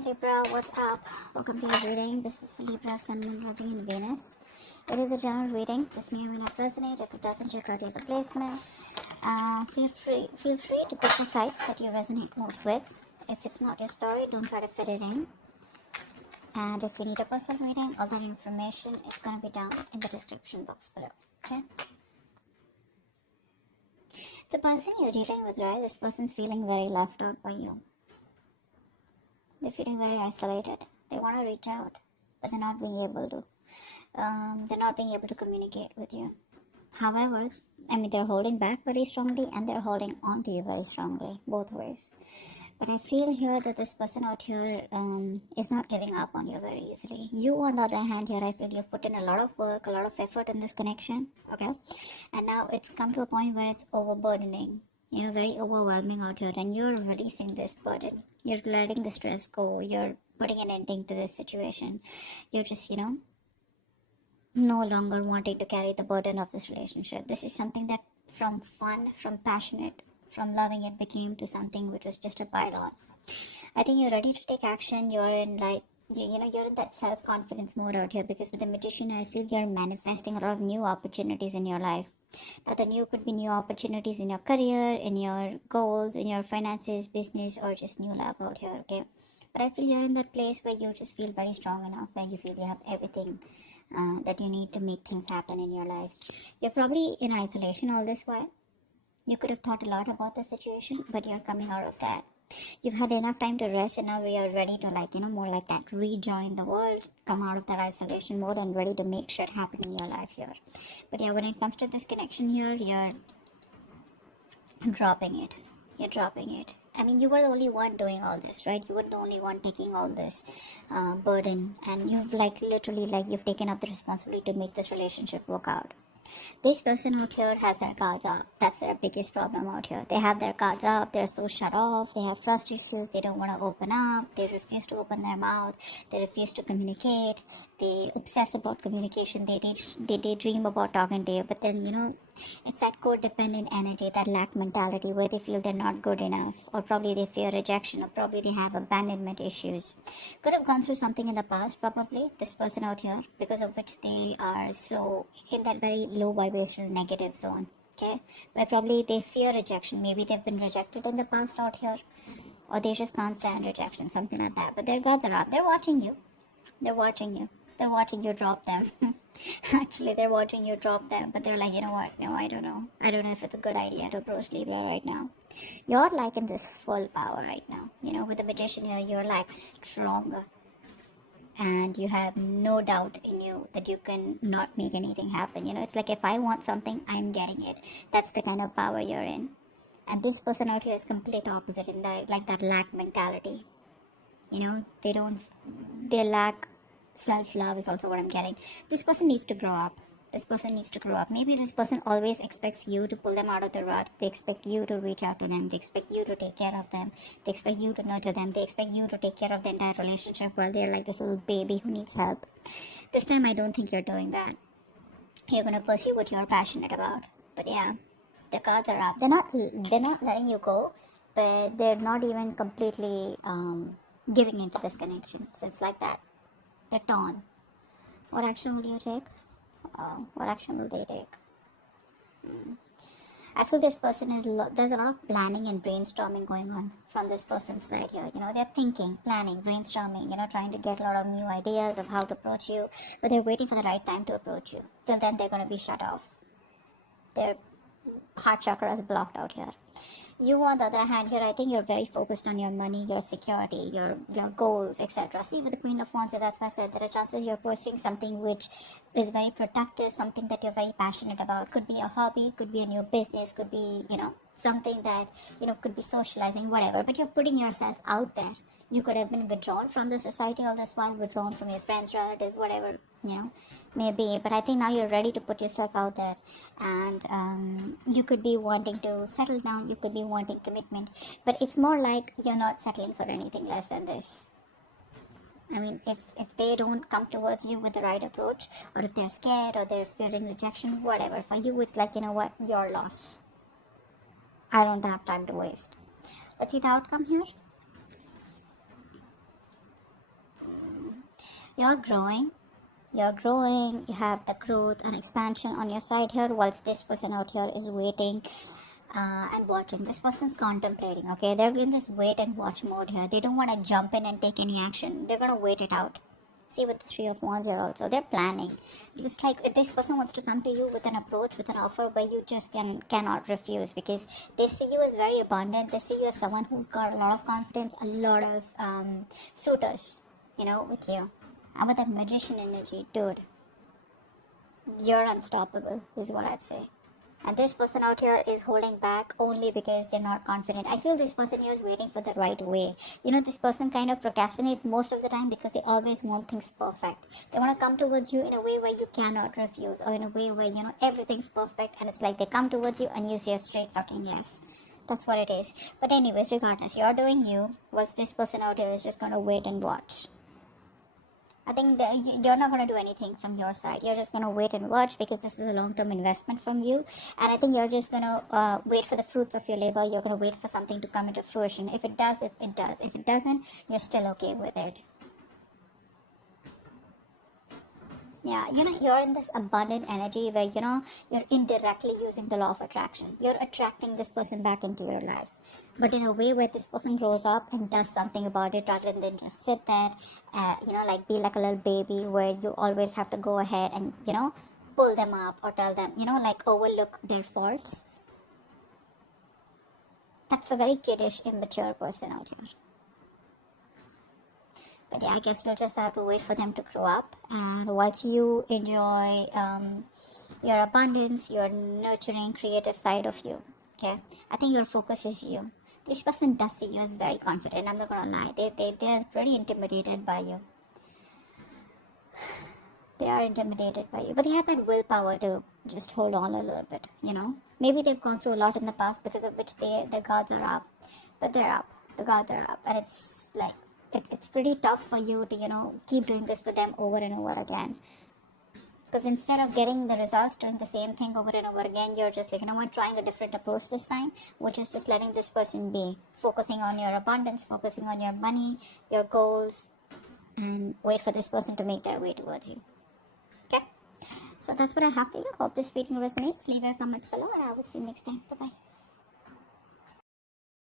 Hey Libra, what's up? Welcome to your reading. This is Libra, Sun, Moon, Rising, and Venus. It is a general reading. This may or may not resonate. If it doesn't, check out the other placements. Feel free to pick the sites that you resonate most with. If it's not your story, don't try to fit it in. And if you need a personal reading, all that information is going to be down in the description box below. Okay? The person you're dealing with, right? This person's feeling very left out by you. They're feeling very isolated. They want to reach out, but they're not being able to. They're not being able to communicate with you. However, they're holding back very strongly and they're holding on to you very strongly, both ways. But I feel here that this person out here is not giving up on you very easily. You, on the other hand, here, I feel you've put in a lot of work, a lot of effort in this connection, okay? And now it's come to a point where it's overburdening, very overwhelming out here, and you're releasing this burden. You're letting the stress go. You're putting an ending to this situation. You're just, no longer wanting to carry the burden of this relationship. This is something that from fun, from passionate, from loving it became to something which was just a pile-on. I think you're ready to take action. You're in you're in that self-confidence mode out here, because with the Magician, I feel you're manifesting a lot of new opportunities in your life. Now, the new could be new opportunities in your career, in your goals, in your finances, business, or just new love out here, okay? But I feel you're in that place where you just feel very strong enough, where you feel you have everything that you need to make things happen in your life. You're probably in isolation all this while. You could have thought a lot about the situation, but you're coming out of that. You've had enough time to rest, and now you're ready to more like that, rejoin the world, come out of that isolation mode and ready to make shit happen in your life here. But yeah, when it comes to this connection here, you're dropping it. You're dropping it. You were the only one doing all this, right? You were the only one taking all this burden, and you've you've taken up the responsibility to make this relationship work out. This person out here has their guards up. That's their biggest problem out here. They have their guards up. They're so shut off. They have trust issues. They don't want to open up. They refuse to open their mouth. They refuse to communicate. They obsess about communication. They daydream about talking to you. But then, it's that codependent energy, that lack mentality, where they feel they're not good enough. Or probably they fear rejection. Or probably they have abandonment issues. Could have gone through something in the past, probably, this person out here, because of which they are so in that very low vibrational negative zone, okay? Where probably they fear rejection. Maybe they've been rejected in the past out here, or they just can't stand rejection, something like that. But their guards are up. They're watching you. They're watching you. They're watching you drop them. Actually, they're watching you drop them, but they're like, you know what? No, I don't know. I don't know if it's a good idea to approach Libra right now. You're like in this full power right now. With the Magician here, you're like stronger. And you have no doubt in you that you can not make anything happen. It's like, if I want something, I'm getting it. That's the kind of power you're in. And this person out here is complete opposite in that lack mentality. They lack self-love is also what I'm getting. This person needs to grow up. Maybe this person always expects you to pull them out of the rut. They expect you to reach out to them. They expect you to take care of them. They expect you to nurture them. They expect you to take care of the entire relationship while they're like this little baby who needs help. This time, I don't think you're doing that. You're going to pursue what you're passionate about. But yeah, the cards are up. They're not letting you go, but they're not even completely giving into this connection. So it's like that. They're torn. What action will you take? What action will they take? I feel this person there's a lot of planning and brainstorming going on from this person's side here. They're thinking, planning, brainstorming, trying to get a lot of new ideas of how to approach you, but they're waiting for the right time to approach you. Till then, they're going to be shut off. Their heart chakra is blocked out here. You, on the other hand, here, I think you're very focused on your money, your security, your goals, etc. See, with the Queen of Wands, that's why I said there are chances you're pursuing something which is very productive, something that you're very passionate about. Could be a hobby, could be a new business, could be, something that, could be socializing, whatever. But you're putting yourself out there. You could have been withdrawn from the society all this while, withdrawn from your friends, relatives, whatever, maybe. But I think now you're ready to put yourself out there. And you could be wanting to settle down. You could be wanting commitment. But it's more like you're not settling for anything less than this. If they don't come towards you with the right approach, or if they're scared, or they're fearing rejection, whatever. For you, it's like, what? Your loss. I don't have time to waste. Let's see the outcome here. You're growing. You're growing, you have the growth and expansion on your side here, whilst this person out here is waiting and watching. This person's contemplating, okay? They're in this wait and watch mode here. They don't want to jump in and take any action. They're going to wait it out. See, with the Three of Wands here also, they're planning. It's like if this person wants to come to you with an approach, with an offer, but you just cannot refuse, because they see you as very abundant. They see you as someone who's got a lot of confidence, a lot of suitors, with you. And with that magician energy, dude, you're unstoppable, is what I'd say. And this person out here is holding back only because they're not confident. I feel this person here is waiting for the right way. This person kind of procrastinates most of the time because they always want things perfect. They want to come towards you in a way where you cannot refuse, or in a way where, everything's perfect, and it's like they come towards you and you say a straight fucking yes. That's what it is. But anyways, regardless, you're doing you, whilst this person out here is just going to wait and watch. I think that you're not going to do anything from your side. You're just going to wait and watch, because this is a long-term investment from you. And I think you're just going to wait for the fruits of your labor. You're going to wait for something to come into fruition. If it does, if it does. If it doesn't, you're still okay with it. Yeah, you're in this abundant energy where, you're indirectly using the law of attraction. You're attracting this person back into your life, but in a way where this person grows up and does something about it, rather than just sit there, like be like a little baby where you always have to go ahead and, pull them up or tell them, like overlook their faults. That's a very kiddish, immature person out here. But yeah, I guess you'll just have to wait for them to grow up. And once you enjoy your abundance, your nurturing, creative side of you, okay, I think your focus is you. This person does see you as very confident. I'm not gonna lie. They're pretty intimidated by you. They are intimidated by you, but they have that willpower to just hold on a little bit. Maybe they've gone through a lot in the past, because of which their guards are up. But they're up. The guards are up, and it's like, it's pretty tough for you to, keep doing this with them over and over again. Because instead of getting the results, doing the same thing over and over again, you're just like, trying a different approach this time, which is just letting this person be. Focusing on your abundance, focusing on your money, your goals, and wait for this person to make their way towards you. Okay? So that's what I have for you. Hope this reading resonates. Leave your comments below, and I will see you next time. Bye-bye.